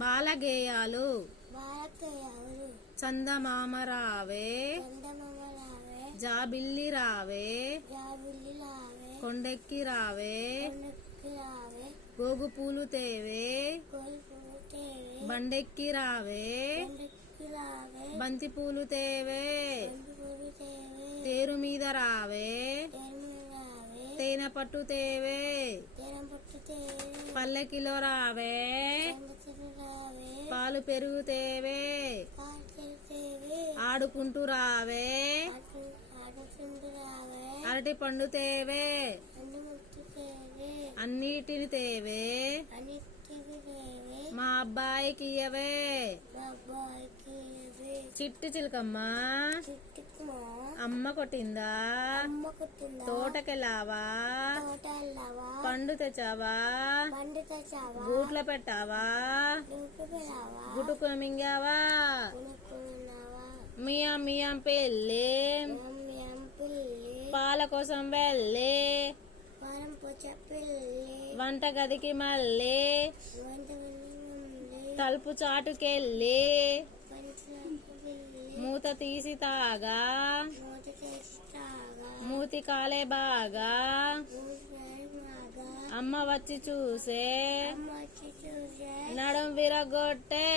బాలగేయాలు చందమామ రావే జాబిల్లి రావే కొండెక్కి రావే గోగు పూలు తేవే బండెక్కి రావే బంతి పూలు తేవే తేరు మీద రావే తేనె పట్టు తేవే పల్లెకిలో రావే పాలు పెరుగు తేవే ఆడుకుంటూ రావే అరటి పండు తేవే అన్నిటిని తేవే మా అబ్బాయికి ఇయ్యవే చిట్టి చిలకమ్మ అమ్మ కొట్టిందా తోటకెళ్ళావా పండు తెచ్చావా గూట్లో పెట్టావా గుటుకు మింగావా మియాం మియాం పెళ్ళి పాల కోసం వెళ్ళి వంట గదికి మళ్ళీ తలుపు చాటుకెళ్ళి మూత తీసి తాగా మూతి కాలే బాగా అమ్మ వచ్చి చూసే నడుం విరగొట్టే